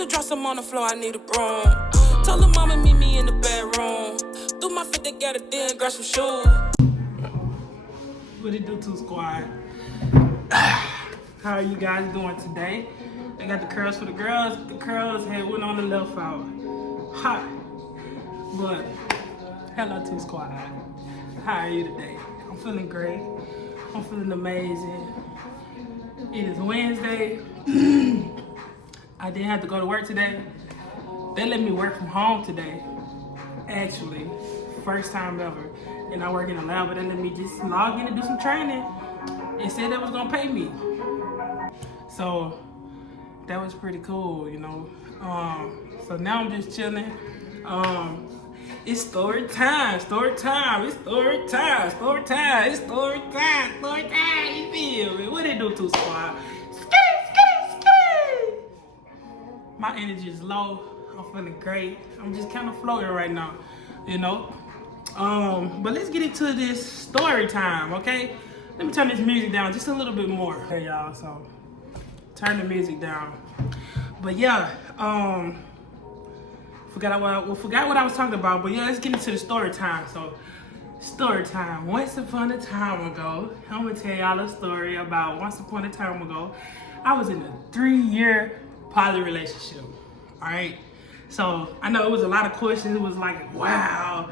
to drop some on the floor, I need a broom. Told her mama meet me in the bedroom. Threw my fit together, then grab some shoes. What it do, Toot Squad? How are you guys doing today? I got the curls for the girls. The curls had went on the left out. Hot. But, hello, Toot Squad. How are you today? I'm feeling great. I'm feeling amazing. It is Wednesday. I didn't have to go to work today. They let me work from home today. Actually, first time ever. And I work in a lab, but they let me just log in and do some training and said they was gonna pay me. So that was pretty cool, you know. So now I'm just chilling. It's story time, it's story time, it's story time. You feel me? What it do, Toot Squad? My energy is low. I'm feeling great. I'm just kind of floating right now, you know. But let's get into this story time, okay? Let me turn this music down just a little bit more. Okay, y'all, so turn the music down. But yeah, forgot what I was talking about, but yeah, let's get into the story time. So, story time. Once upon a time ago, I'm gonna tell y'all a story about once upon a time ago. I was in a 3-year poly relationship, all right? So, I know it was a lot of questions. It was like, wow.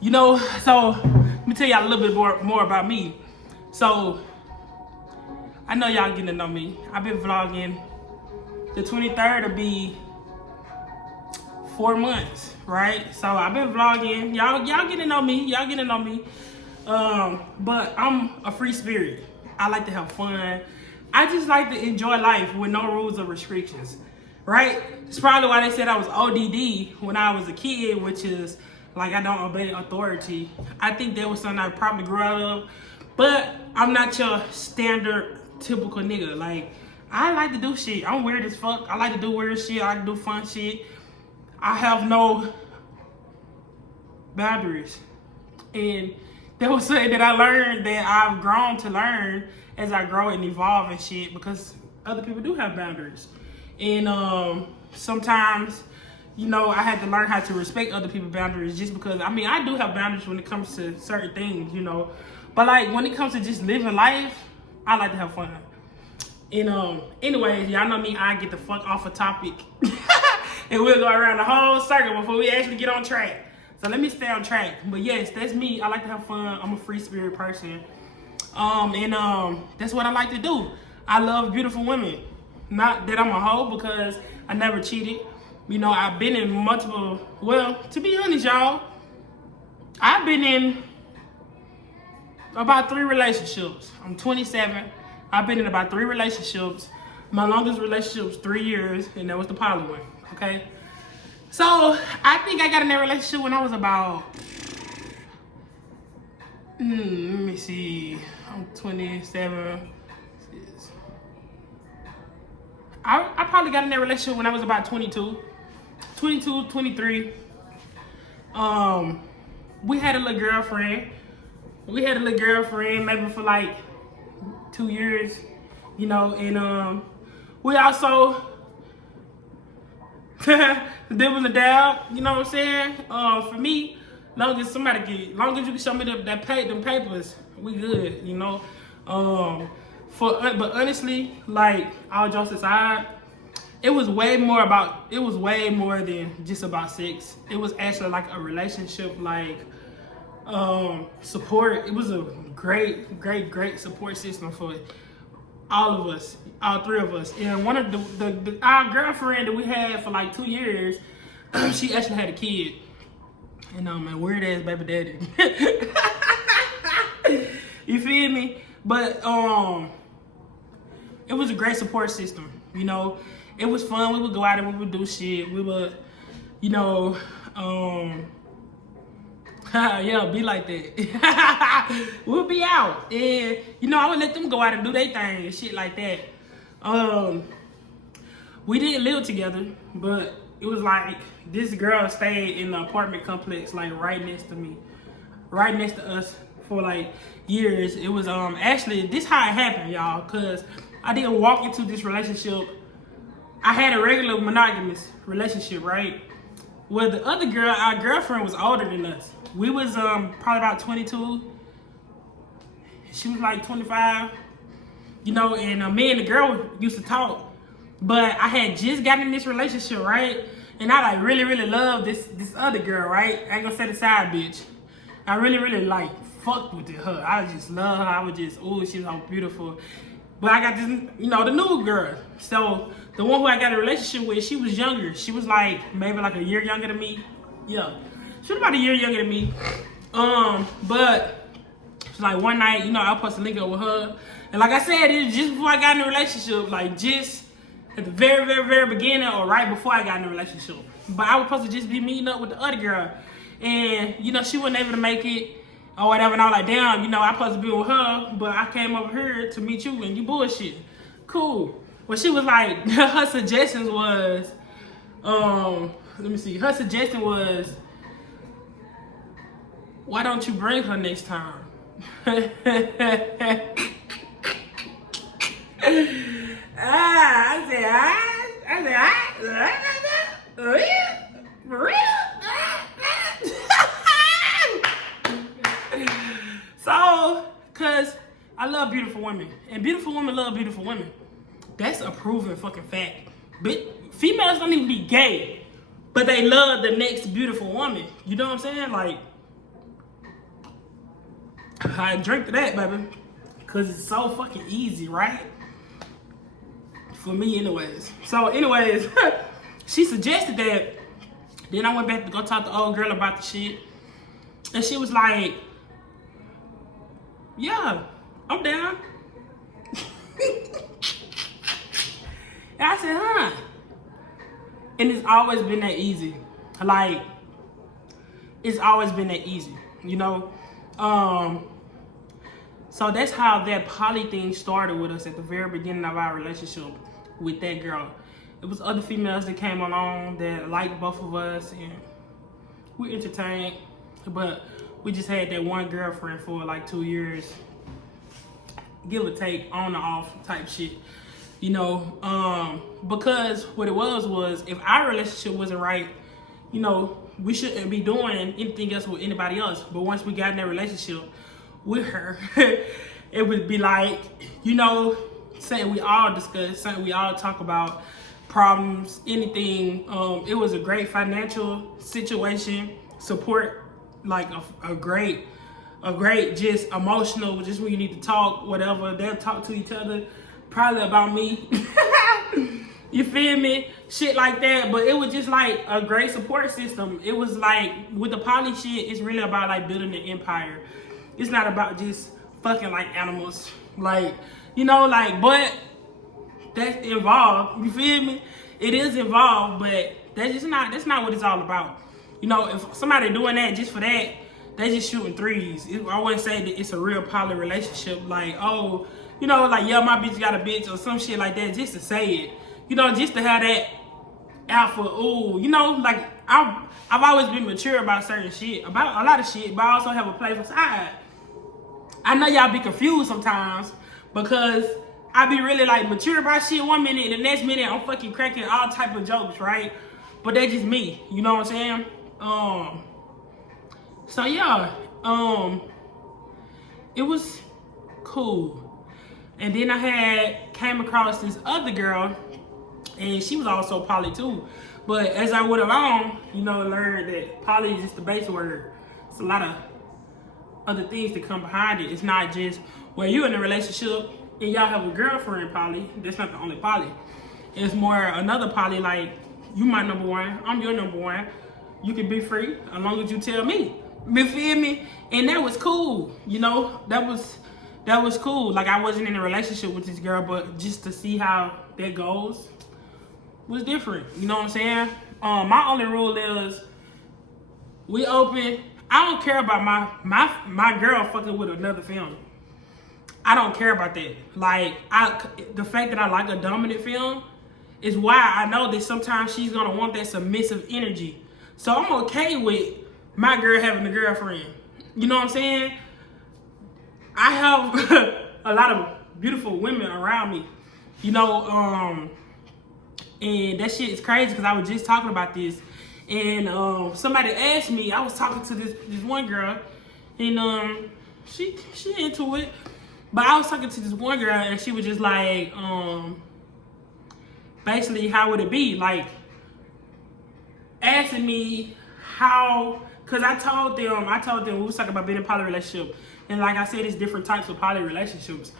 You know, so let me tell y'all a little bit more about me. So, I know y'all getting to know me. I've been vlogging. The 23rd will be 4 months, right? So I've been vlogging. Y'all getting to know me. Y'all getting to know me. But I'm a free spirit. I like to have fun. I just like to enjoy life with no rules or restrictions, right? It's probably why they said I was ODD when I was a kid, which is like I don't obey authority. I think that was something I probably grew out of. But I'm not your standard typical nigga. Like, I like to do shit. I'm weird as fuck. I like to do weird shit. I like to do fun shit. I have no boundaries. And that was something that I learned that I've grown to learn as I grow and evolve and shit, because other people do have boundaries. And sometimes, you know, I had to learn how to respect other people's boundaries, just because, I mean, I do have boundaries when it comes to certain things, you know. But like when it comes to just living life, I like to have fun. And anyways, y'all know me, I get the fuck off a topic. And we'll go around the whole circle before we actually get on track. So let me stay on track. But yes, that's me. I like to have fun. I'm a free spirit person. That's what I like to do. I love beautiful women. Not that I'm a hoe, because I never cheated. You know, I've been in multiple, well, to be honest, y'all, I've been in about 3 relationships. I'm 27. I've been in about 3 relationships. My longest relationship was 3 years, and that was the poly one, okay? So, I think I got in that relationship when I was about, let me see, I'm 27. I probably got in that relationship when I was about 22, 23. We had a little girlfriend. Maybe for like 2 years, you know, and we also dibble and dab, you know what I'm saying? For me, long as you can show me them papers, we good, you know. But honestly, like, all jokes aside, it was way more than just about sex. It was actually like a relationship, like support. It was a great support system for all of us, all 3 of us. And one of our girlfriend that we had for like 2 years, she actually had a kid. And man, weird ass baby daddy. You feel me? But it was a great support system, you know. It was fun. We would go out and we would do shit. We would, you know, yeah, be like that. We'll be out, and you know, I would let them go out and do their thing and shit like that. We didn't live together, but it was like this girl stayed in the apartment complex, like right next to me, right next to us for like years. It was actually, this how it happened, y'all, cause I didn't walk into this relationship I had a regular monogamous relationship, right? Well, the other girl, our girlfriend was older than us. We was probably about 22. She was like 25. You know, and me and the girl used to talk. But I had just gotten in this relationship, right? And I like really, really love this other girl, right? I ain't gonna say the side bitch. I really, really like fucked with her. I just love her. I was just, oh, she's so beautiful. But I got this, you know, the new girl. So the one who I got a relationship with, she was younger. She was like maybe like a year younger than me. Yeah, she was about a year younger than me. But it's like one night, you know, I was supposed to link up with her, and like I said, it was just before I got in a relationship, like just at the very, very, very beginning or right before I got in a relationship. But I was supposed to just be meeting up with the other girl, and you know, she wasn't able to make it or whatever, and I was like, damn, you know, I'm supposed to be with her, but I came over here to meet you and you bullshit. Cool. Well, she was like, her suggestions was, let me see, her suggestion was, why don't you bring her next time? I said, for real? So, cause I love beautiful women, and beautiful women love beautiful women. That's a proven fucking fact. But females don't even be gay, but they love the next beautiful woman. You know what I'm saying? Like, I drink to that, baby, cause it's so fucking easy, right? For me, anyways. So, anyways, she suggested that. Then I went back to go talk to the old girl about the shit, and she was like, yeah, I'm down. And I said, huh? And it's always been that easy. Like, it's always been that easy, you know? So that's how that poly thing started with us at the very beginning of our relationship with that girl. It was other females that came along that liked both of us, and we entertained, but we just had that one girlfriend for like 2 years, give or take, on or off type shit, you know, because what it was if our relationship wasn't right, you know, we shouldn't be doing anything else with anybody else. But once we got in that relationship with her, it would be like, you know, something we all discuss, something we all talk about, problems, anything. It was a great financial situation, support, like a great just emotional, just when you need to talk, whatever. They'll talk to each other, probably about me. You feel me? Shit like that. But it was just like a great support system. It was like, with the poly shit, it's really about like building an empire. It's not about just fucking like animals. Like, you know, like, but that's involved. You feel me? It is involved, but that's not what it's all about. You know, if somebody doing that just for that, they just shooting threes. I wouldn't say that it's a real poly relationship. Like, oh, you know, like, yeah, my bitch got a bitch or some shit like that, just to say it. You know, just to have that alpha, ooh, you know, like, I've always been mature about certain shit, about a lot of shit, but I also have a playful side. I know y'all be confused sometimes because I be really like mature about shit one minute and the next minute I'm fucking cracking all type of jokes, right? But that's just me, you know what I'm saying? So yeah, it was cool. And then I came across this other girl, and she was also poly too. But as I went along, you know, I learned that poly is just the base word. It's a lot of other things that come behind it. It's not just, well, you're in a relationship and y'all have a girlfriend poly. That's not the only poly. It's more another poly, like, you my number one, I'm your number one. You can be free as long as you tell me. You feel me? And that was cool, you know? That was cool. Like, I wasn't in a relationship with this girl, but just to see how that goes was different. You know what I'm saying? My only rule is, we open. I don't care about my girl fucking with another film. I don't care about that. Like, the fact that I like a dominant film is why I know that sometimes she's gonna want that submissive energy. So I'm okay with my girl having a girlfriend. You know what I'm saying? I have a lot of beautiful women around me. You know, And that shit is crazy because I was just talking about this. And somebody asked me, I was talking to this one girl, and she into it. But I was talking to this one girl, and she was just like, basically, how would it be? Like, asking me how, because I told them, we was talking about being in a poly relationship. And like I said, it's different types of poly relationships.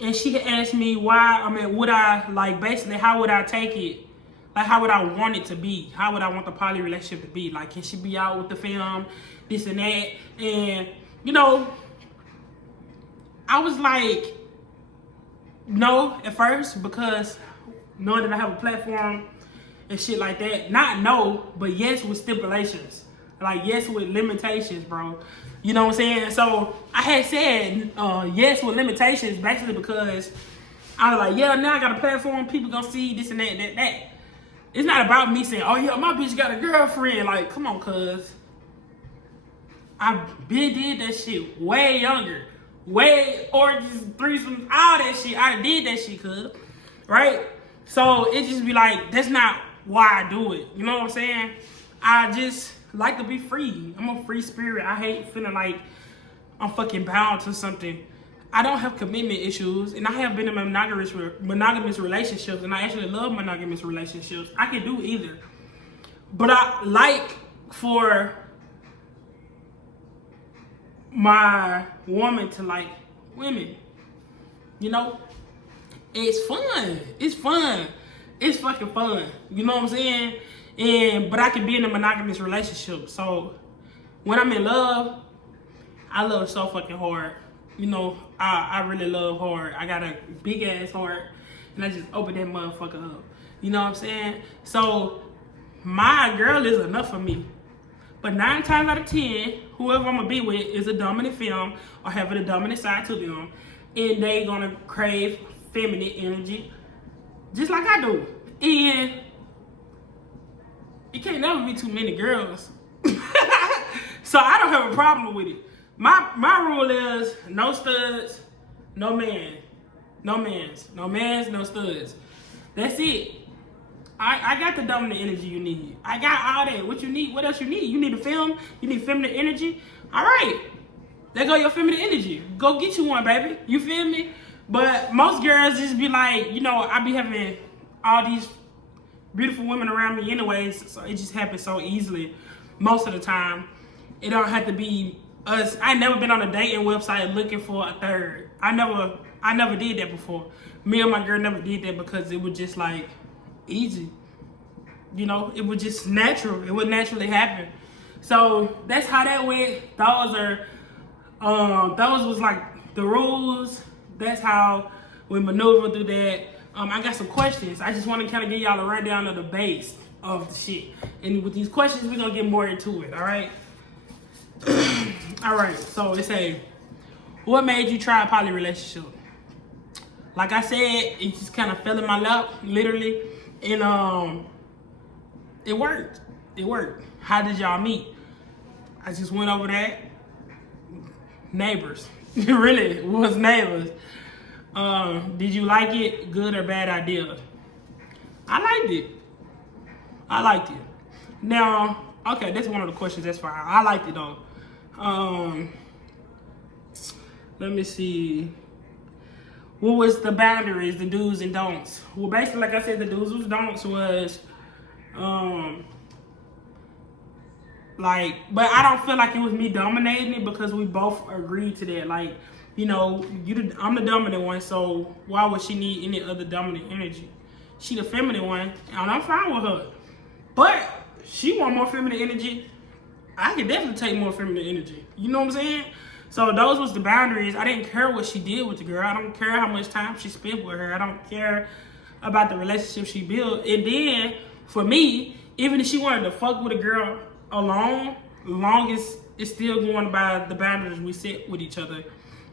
And she asked me why, would I, like, basically, how would I take it? Like, how would I want it to be? How would I want the poly relationship to be? Like, can she be out with the film, this and that? And, you know, I was like, no, at first, because knowing that I have a platform and shit like that, not no, but yes with stipulations. Like, yes with limitations, bro. You know what I'm saying? So, I had said yes with limitations, basically because I was like, yeah, now I got a platform, people gonna see this and that. It's not about me saying, oh yeah, my bitch got a girlfriend. Like, come on, cuz. I've been did that shit way younger. Way orgies, threesomes, all that shit. I did that shit, cuz. Right? So, it just be like, that's not why I do it. You know what I'm saying? I just like to be free. I'm a free spirit. I hate feeling like I'm fucking bound to something. I don't have commitment issues, and I have been in monogamous relationships, and I actually love monogamous relationships. I can do either. But I like for my woman to like women. You know? It's fun. It's fun. It's fucking fun. You know what I'm saying? But I can be in a monogamous relationship. So when I'm in love, I love so fucking hard. You know, I really love hard. I got a big ass heart, and I just open that motherfucker up. You know what I'm saying? So my girl is enough for me. But 9 times out of 10, whoever I'm gonna be with is a dominant femme or having a dominant side to them, and they gonna crave feminine energy, just like I do. And it can't never be too many girls. So I don't have a problem with it. My rule is no studs, no man. No mans. No mans, no studs. That's it. I got the dominant energy you need. I got all that. What you need? What else you need? You need a film? You need feminine energy? All right. There go your feminine energy. Go get you one, baby. You feel me? But most girls just be like, you know, I be having all these beautiful women around me anyways, so it just happens so easily most of the time. It don't have to be us. I never been on a dating website looking for a third. I never did that before. Me and my girl never did that because it was just like easy. You know, it was just natural. It would naturally happen. So that's how that went. Those was like the rules. That's how we maneuver through that. I got some questions. I just want to kind of give y'all a rundown of the base of the shit. And with these questions, we're going to get more into it, all right? All right, so it say, what made you try a poly relationship? Like I said, it just kind of fell in my lap, literally. And it worked. It worked. How did y'all meet? I just went over that. Neighbors. It really was neighbors. Did you like it? Good or bad idea? I liked it. I liked it. Now, okay, that's one of the questions. That's fine. I liked it though. Let me see. What was the boundaries, the do's and don'ts? Well, basically, like I said, the do's and don'ts was, but I don't feel like it was me dominating it because we both agreed to that. Like, you know, I'm the dominant one, so why would she need any other dominant energy? She the feminine one, and I'm fine with her. But she want more feminine energy. I can definitely take more feminine energy. You know what I'm saying? So those was the boundaries. I didn't care what she did with the girl. I don't care how much time she spent with her. I don't care about the relationship she built. And then, for me, even if she wanted to fuck with a girl alone, long as it's still going by the boundaries we set with each other. You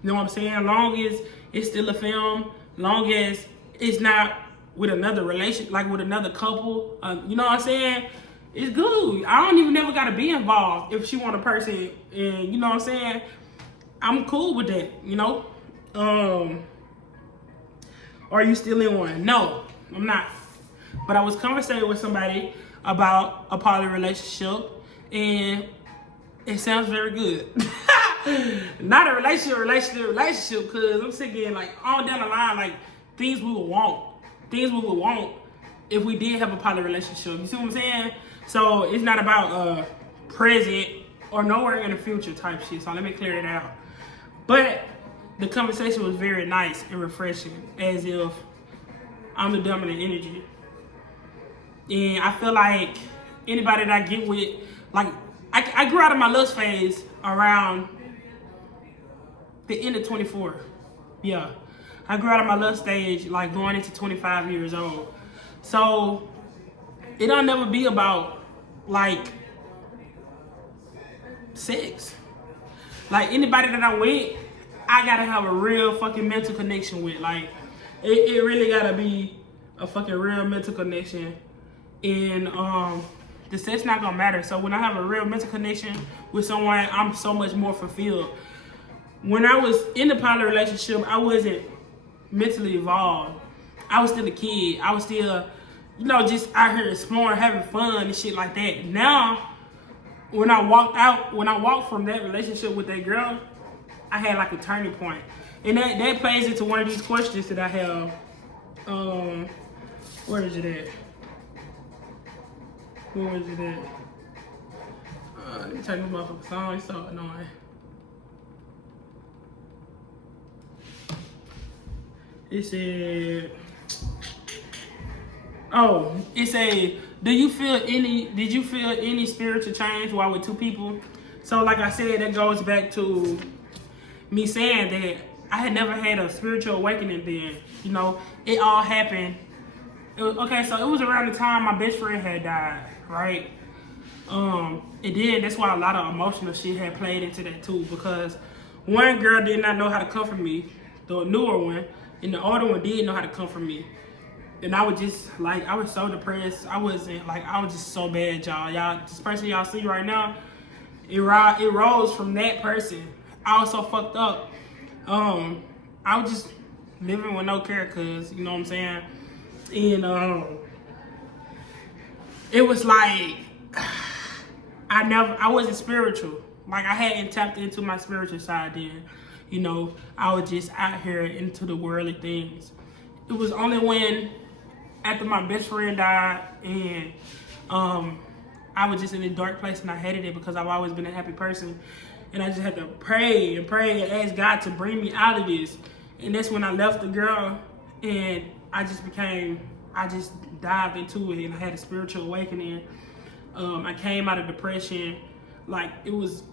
know what I'm saying? Long as it's still a film, long as it's not with another relation, like with another couple, you know what I'm saying? It's good. I don't even never gotta be involved if she want a person, and you know what I'm saying? I'm cool with that, you know? Are you still in one? No, I'm not. But I was conversating with somebody about a poly relationship, and it sounds very good. Not a relationship, because I'm thinking like all down the line, like things we would want if we did have a poly relationship. You see what I'm saying? So it's not about present or nowhere in the future type shit. So let me clear it out. But the conversation was very nice and refreshing, as if I'm the dominant energy. And I feel like anybody that I get with, like, I grew out of my lust phase around the end of 24. Yeah. I grew out of my lust stage, like, going into 25 years old. So, it'll never be about, like, sex. Like, anybody that I'm with, I gotta have a real fucking mental connection with. Like, it really gotta be a fucking real mental connection. And the sex not gonna matter. So when I have a real mental connection with someone, I'm so much more fulfilled. When I was in the poly relationship, I wasn't mentally evolved. I was still a kid. I was still, just out here exploring, having fun and shit like that. Now, when I walked from that relationship with that girl, I had like a turning point. And that plays into one of these questions that I have. Where is it at? Where is it at? Let me turn this motherfucker song. It's so annoying. It said, did you feel any spiritual change while with two people? So like I said, that goes back to me saying that I had never had a spiritual awakening then. It all happened. So it was around the time my best friend had died, right? And then that's why a lot of emotional shit had played into that too, because one girl did not know how to comfort me, the newer one, and the older one did know how to comfort me. And I was just like, I was so depressed. I was just so bad, y'all. This person y'all see right now, it rose from that person. I was so fucked up. I was just living with no care, cause you know what I'm saying. And it was like I wasn't spiritual. Like I hadn't tapped into my spiritual side then. I was just out here into the worldly things. It was only when after my best friend died and I was just in a dark place and I hated it because I've always been a happy person. And I just had to pray and ask God to bring me out of this. And that's when I left the girl and I just dived into it and I had a spiritual awakening. I came out of depression, like it was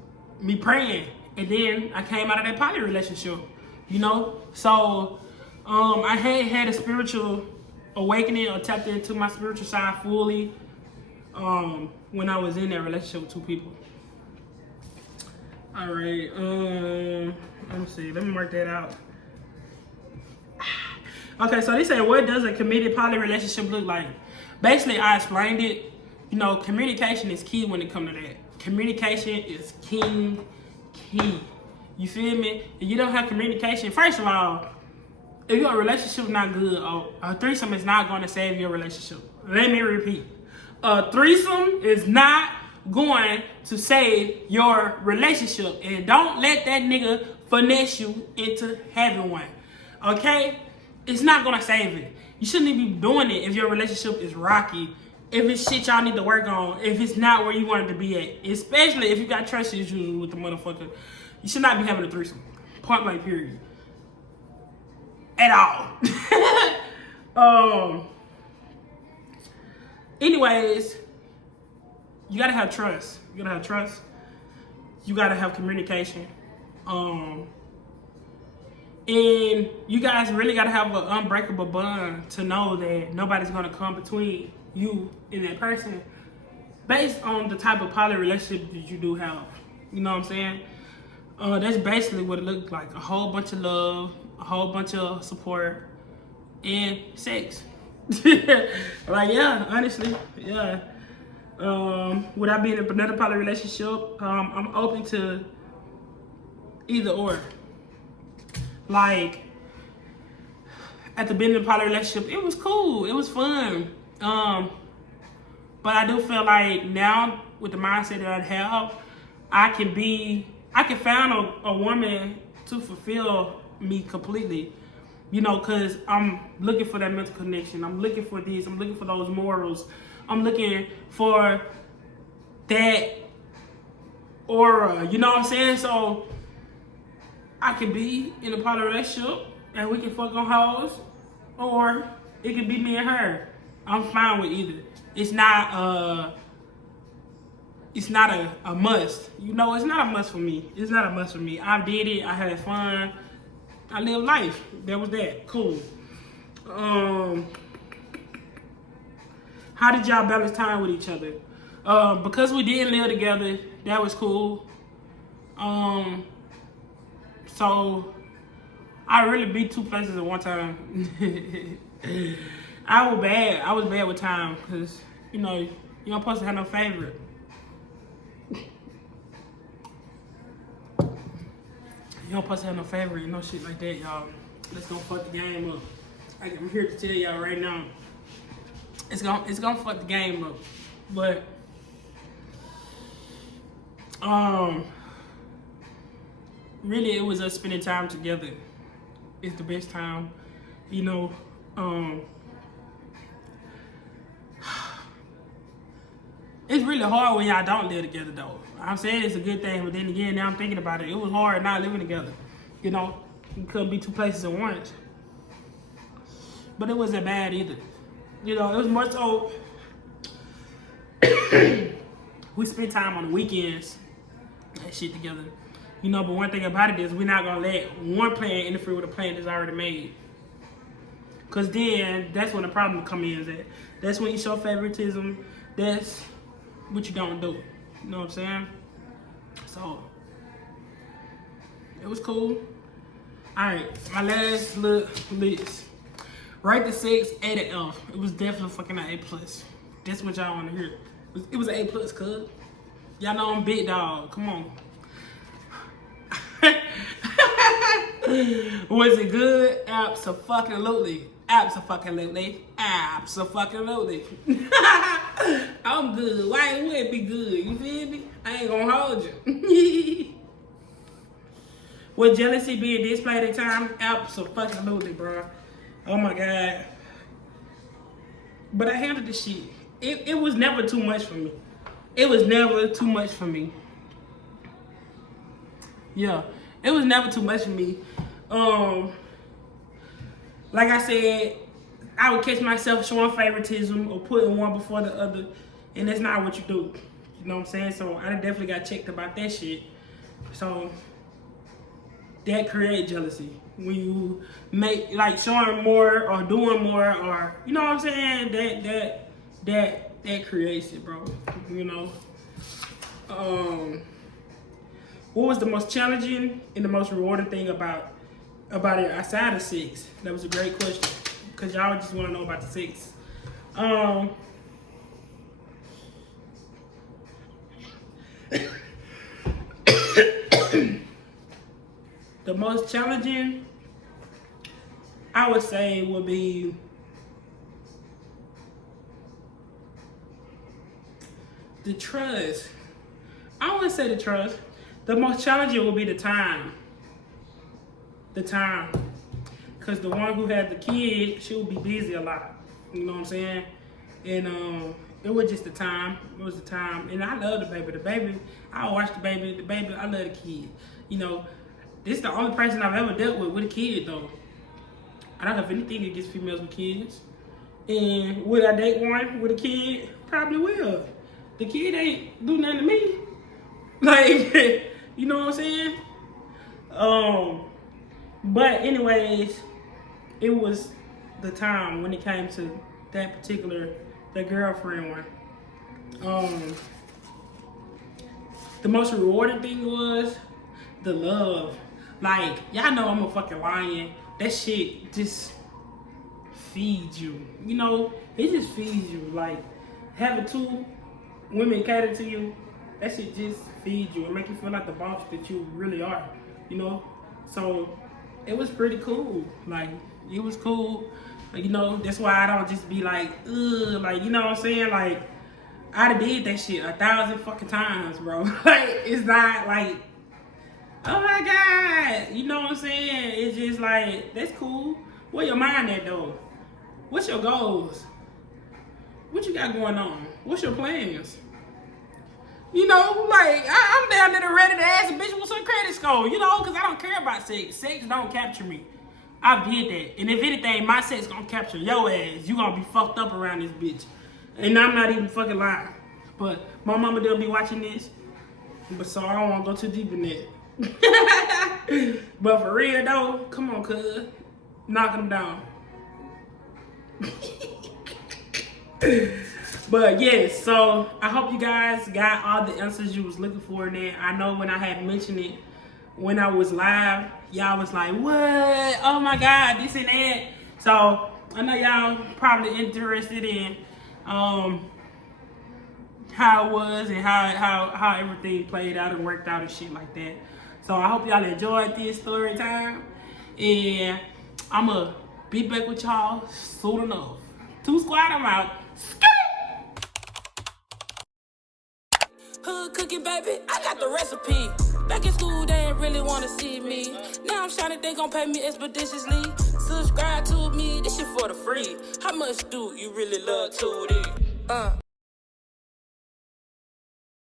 me praying. And then I came out of that poly relationship, So I had a spiritual awakening or tapped into my spiritual side fully when I was in that relationship with two people. All right, let me see. Let me mark that out. Okay, so they say, what does a committed poly relationship look like? Basically, I explained it. Communication is key when it comes to that. Communication is key. You feel me? If you don't have communication, first of all, if your relationship is not good, a threesome is not going to save your relationship. Let me repeat. A threesome is not going to save your relationship. And don't let that nigga finesse you into having one. Okay? It's not going to save it. You shouldn't even be doing it if your relationship is rocky. If it's shit y'all need to work on. If it's not where you want it to be at. Especially if you got trust issues with the motherfucker. You should not be having a threesome. Point blank period. At all. Anyways, you gotta have trust. You gotta have communication. And you guys really gotta have an unbreakable bond to know that nobody's gonna come between you and that person based on the type of poly relationship that you do have. You know what I'm saying? That's basically what it looks like. A whole bunch of love, a whole bunch of support, and sex. Honestly, yeah. Would I be in another poly relationship? I'm open to either or. Like, at the beginning of the poly relationship, it was cool. It was fun. But I do feel like now with the mindset that I have, I can find a woman to fulfill me completely. You know, because I'm looking for that mental connection. I'm looking for this. I'm looking for those morals. I'm looking for that aura. You know what I'm saying? So I can be in a part of a relationship and we can fuck on hoes, or it could be me and her. I'm fine with either. It's not a must. You know, it's not a must for me. It's not a must for me. I did it. I had fun. I lived life. That was that. Cool. How did y'all balance time with each other? Because we didn't live together, that was cool. So I really be two places at one time. I was bad. I was bad with time because, you know, you don't supposed to have no favorite. You don't supposed to have no favorite, no shit like that, y'all. Let's go fuck the game up. I'm here to tell y'all right now. It's gonna fuck the game up. But really it was us spending time together. It's the best time, you know. It's really hard when y'all don't live together though. I'm saying it's a good thing, but then again, now I'm thinking about it. It was hard not living together. You know, you couldn't be two places at once. But it wasn't bad either. You know, it was more so we spent time on the weekends and shit together. You know, but one thing about it is we're not gonna let one plan interfere with a plan that's already made. Cause then that's when the problem comes in. At. That's when you show favoritism. That's what you don't do. You know what I'm saying? So it was cool. Alright, my last list. Rate the 6, A to F. It was definitely fucking an A+. That's what y'all want to hear. It was an A+, cuz. Y'all know I'm big dog. Come on. Was it good? Absolutely. Absolutely. I'm good. Why it wouldn't be good? You feel me? I ain't gonna hold you. Would jealousy being displayed at times? Absolutely, bro. Oh my God. But I handled this shit. It was never too much for me. It was never too much for me. Yeah, it was never too much for me. Like I said, I would catch myself showing favoritism or putting one before the other, and that's not what you do. You know what I'm saying? So I definitely got checked about that shit. So that creates jealousy when you make like showing more or doing more, or you know what I'm saying? That creates it, bro. You know. What was the most challenging and the most rewarding thing about it outside of sex? That was a great question, because y'all just want to know about the sex. The most challenging, I would say, would be the trust. I wouldn't say the trust. The most challenging would be the time. The time. Because the one who had the kid, she would be busy a lot. You know what I'm saying? And it was just the time. It was the time. And I love the baby. The baby, I watch the baby. The baby, I love the kid. You know, this is the only person I've ever dealt with a kid, though. I don't have anything against females with kids. And would I date one with a kid? Probably will. The kid ain't do nothing to me. Like, you know what I'm saying? But anyways, it was the time when it came to that particular, the girlfriend one. The most rewarding thing was the love. Like, y'all know I'm a fucking lion. That shit just feeds you. You know, it just feeds you. Like, having two women cater to you, that shit just feeds you and make you feel like the boss that you really are. You know? So, it was pretty cool. Like, it was cool. You know, that's why I don't just be like, ugh, like, you know what I'm saying? Like, I done did that shit 1,000 fucking times, bro. Like, it's not like, oh my God, you know what I'm saying? It's just like, that's cool. Where your mind at though? What's your goals? What you got going on? What's your plans? You know, like, I'm down there ready to ask a bitch what's her credit score, you know, because I don't care about sex. Sex don't capture me. I did that. And if anything, my sex gonna capture your ass. You gonna be fucked up around this bitch. And I'm not even fucking lying. But my mama they'll be watching this. But so I don't wanna go too deep in that. But for real though, come on, cuz. Knock them down. But yes, so I hope you guys got all the answers you was looking for in there. I know when I had mentioned it when I was live, y'all was like, what? Oh my God, this and that. So I know y'all probably interested in how it was and how everything played out and worked out and shit like that. So I hope y'all enjoyed this story time. And I'ma be back with y'all soon enough. Too Squad, I'm out. Hood cooking, baby, I got the recipe. Back in school, they ain't really wanna see me. Now I'm shining, they gon' pay me expeditiously. Subscribe to me, this shit for the free. How much do you really love Tootie?